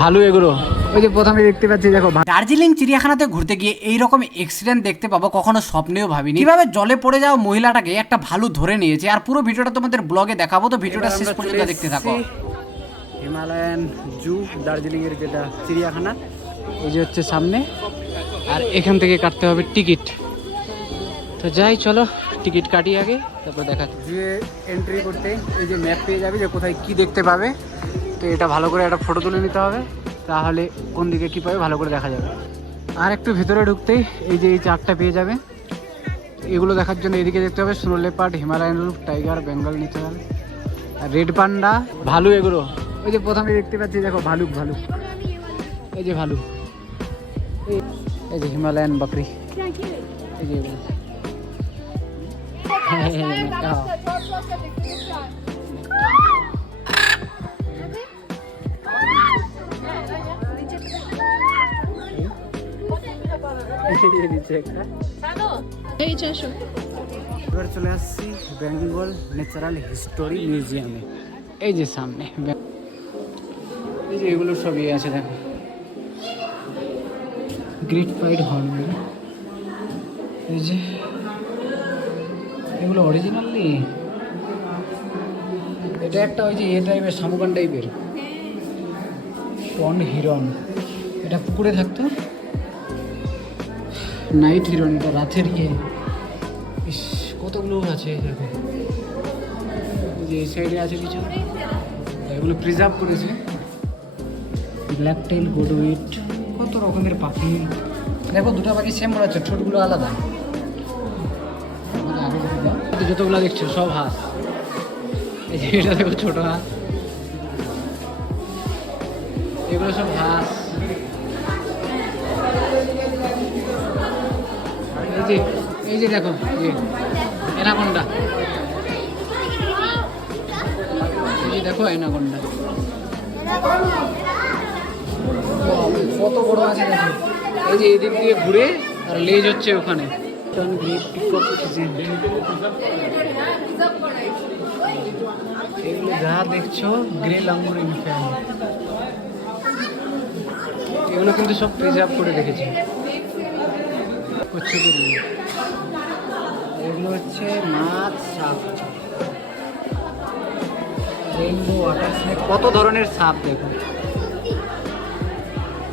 ভালো এগুলো ওই যে প্রথমে দেখতে পাচ্ছি দেখো দার্জিলিং চিড়িয়াখানাতে ঘুরতে গিয়ে এইরকম এক্সিডেন্ট দেখতে পাবো কখনো স্বপ্নেও ভাবিনি। কিভাবে জলে পড়ে যাওয়া মহিলাটাকে একটা ভালু ধরে নিয়েছে, আর পুরো ভিডিওটা তোমাদের ব্লগে দেখাবো, তো ভিডিওটা শেষ পর্যন্ত দেখতে থাকো। হিমালয়ান জু দার্জিলিং এর যেটা চিড়িয়াখানা, এই যে হচ্ছে সামনে, আর এখান থেকে কাটতে হবে টিকিট। তো যাই চলো টিকিট কাটি আগে, তারপর দেখা যে এন্ট্রি করতে এই যে ম্যাপ পেয়ে যাবে যে কোথায় কি দেখতে পাবে। তো এটা ভালো করে একটা ফটো তুলে নিতে হবে, তাহলে কোন দিকে কী পাবে ভালো করে দেখা যাবে। আর একটু ভিতরে ঢুকতেই এই যে এই চারটা পেয়ে যাবে, এগুলো দেখার জন্য এদিকে দেখতে হবে স্নো লেপার্ড, হিমালয়ান রুফ, টাইগার, বেঙ্গল নিতে হবে, আর রেড পান্ডা, ভালু এগুলো। ওই যে প্রথমে দেখতে পাচ্ছি দেখো ভালুক, ভালুক এই যে ভালুক, এই যে হিমালয়ান বাকরি, এই যে এগুলো। এবার চলে আসছি বেঙ্গল ন্যাচারাল হিস্টোরি মিউজিয়ামে, এই যে সামনে এই যে এগুলো সবই আছে দেখো, গ্রেট ফাইড হর্নবিল, এই যে এগুলো অরিজিনালি। এটা একটা ওই যে এ টাইপের শামুকান টাইপের পন্ড হিরন, এটা পুকুরে থাকতো। নাইট হিরন, এটা রাতের ইয়ে। ইস কতগুলো আছে দেখো, যে এই সাইডে আছে কিছু, এগুলো প্রিজার্ভ করেছে। ব্ল্যাক টেল, গোডউইট, কত রকমের পাখি দেখো, দুটো পাখি সেম মনে হচ্ছে, ঠোঁটগুলো আলাদা। যতগুলো দেখছো সব হাঁস, এই যে এটা দেখো ছোট হাঁস, এগুলো সব হাঁস। এই যে দেখো এনাকোন্ডা, এই যে দেখো এনাকোন্ডা কত বড় আছে দেখো। এই যে এদিক দিয়ে ঘুরে আর লেজ হচ্ছে ওখানে। এগুলো যা দেখছো গ্রে লাঙ্গুর ইনফ্যান্ট, এগুলো কিন্তু সব প্রিজার্ভ করে রেখেছে। এগুলো হচ্ছে মাছ, সাপ, রেইনবো ওয়াটার স্নেক, কত ধরনের সাপ দেখো।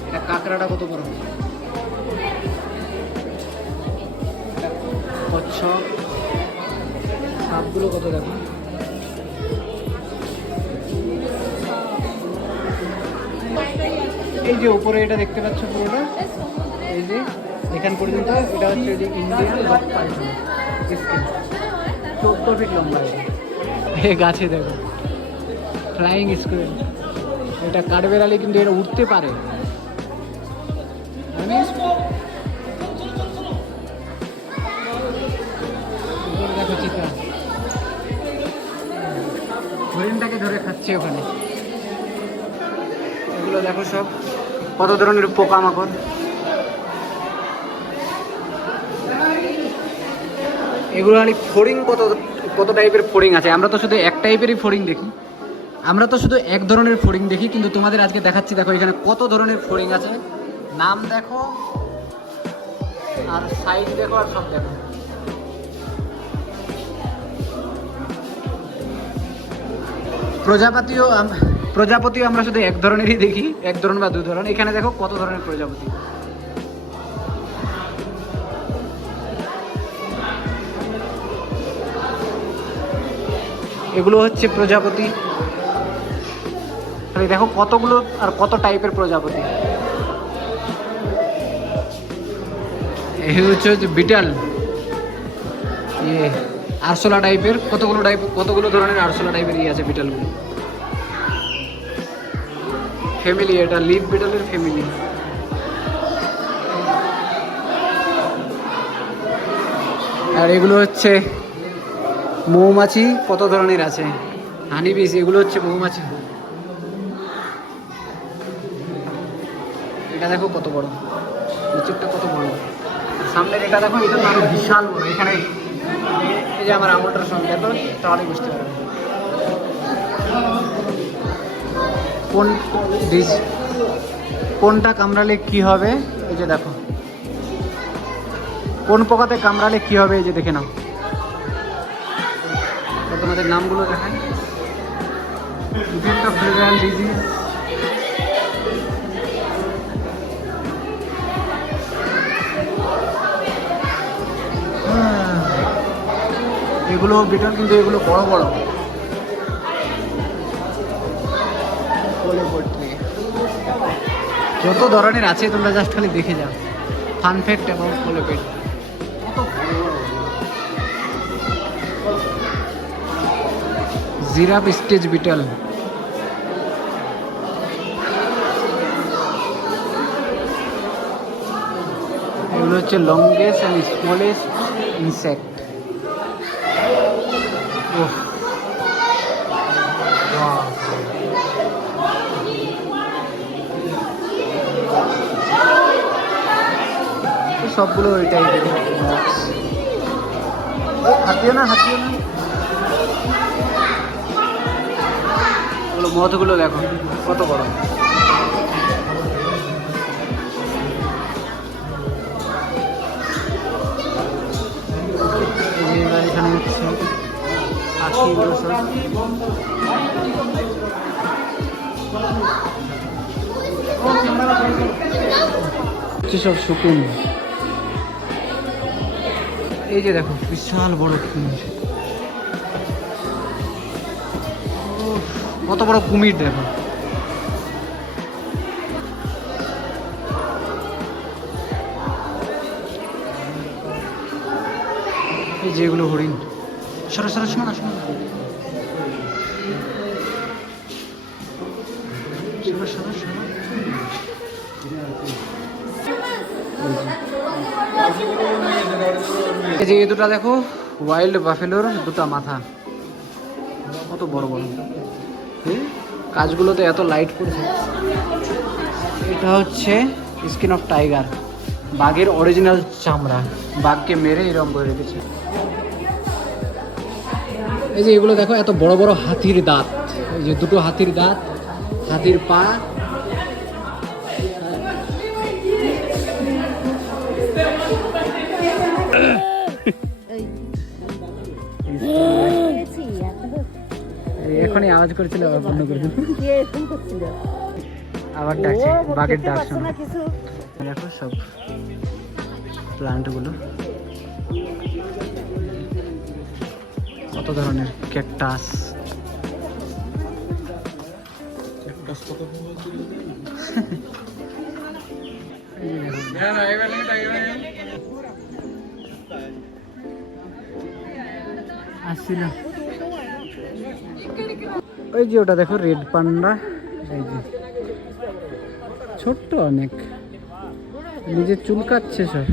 এটা কাঁকড়াটা কত বড়, কচ্ছপ, সাপগুলো কত দেখো। এই যে উপরে এটা দেখতে পাচ্ছ পুরোটা, এই যে এখান পর্যন্ত, এটা হচ্ছে যে ইন্ডিয়ান রক পাইথন, 14 ফিট লম্বা। এই গাছে দেখো ফ্লাইং স্কুইল, এটা কাঠবেড়ালি, কিন্তু এটা উঠতে পারে। দেখো চিতা, হরিণটাকে ধরে খাচ্ছে ওখানে। এগুলো দেখো সব কত ধরনের পোকামাকড়। এগুলো আর ফড়িং, কত কত টাইপের ফড়িং আছে। আমরা তো শুধু এক টাইপেরই ফড়িং দেখি, আমরা তো শুধু এক ধরনের ফড়িং দেখি, কিন্তু তোমাদের আজকে দেখাচ্ছি দেখো এখানে কত ধরনের ফড়িং আছে। নাম দেখো আর সাইজ দেখো আর সব দেখো। প্রজাপতিও আমরা শুধু এক ধরনেরই দেখি, এক ধরন বা দুই ধরন। এখানে দেখো কত ধরনের প্রজাপতি। এগুলো হচ্ছে প্রজাপতি, দেখো কতগুলো আর কত টাইপের প্রজাপতি। এই হচ্ছে বিটাল, আরশোলা টাইপের, কতগুলো ধরনের আরশোলা টাইপের ইয়ে আছে বিটালগুলো। ফ্যামিলি, এটা লিভ বিটালের ফ্যামিলি। আর এগুলো হচ্ছে মৌমাছি, কত ধরনের আছে। হানি বিস, এগুলো হচ্ছে মৌমাছি। এটা দেখো কত বড়, নিচেরটা কত বড়, সামনের এটা দেখো, এটা আরো বিশাল বড়। এখানে এই যে আমার আঙুলটার সঙ্গে তো, তাহলে বুঝতে পারবে কোন ডিশ। কোনটা কামড়ালে কি হবে, এই যে দেখো কোন পোকাতে কামড়ালে কি হবে, এই যে দেখে নাও। তো তোমাদের নামগুলো দেখায়। ইভেন্ট অফ ফেব্রুয়ারি ডিজিজ, এগুলো বিটল, কিন্তু এগুলো বড় বড়। যত ধরনের আছে তোমরা জাস্ট খালি দেখে যাও। ফান ফ্যাক্ট অ্যাবাউট কোলোপেট, জিরাফ স্টেজ বিটল, এগুলো হচ্ছে লংগেস্ট অ্যান্ড স্মলেস্ট ইনসেক্ট। সবগুলো ওই টাইপের। হাতিও না, হাতিও না, ওগুলো মধগুলো দেখো কত বড়। এখানে হচ্ছে হাতিগুলো সব শুকুন। এই যে দেখো বিশাল বড় কুমির, কত বড় কুমির দেখো। এই যেগুলো হরিণ, সরো সরো, শোনো শোনো, সরো সরো সরো। এই যে এই দুটা দেখো ওয়াইল্ড বাফেলোর দুটা মাথা, কত বড় বড়। কাজগুলোতে এত লাইট পড়েছে। এটা হচ্ছে স্কিন অফ টাইগার, বাঘের অরিজিনাল চামড়া, বাঘকে মেরে এরকম করে রেখেছে। এই যে এগুলো দেখো এত বড় বড় হাতির দাঁত, এই যে দুটো হাতির দাঁত, হাতির পা। এখনই আওয়াজ করেছিল, আবার বন্ধ করে দিল, আবার ডাকছে, বাঘের ডাক শোনো। দেখো সব প্লান্টগুলো কত ধরনের, ক্যাকটাস। আসছিল ওই যে ওটা দেখো রেড পান্ডা, এই যে ছোট্ট অনেক, নিজে চুলকাচ্ছে সব।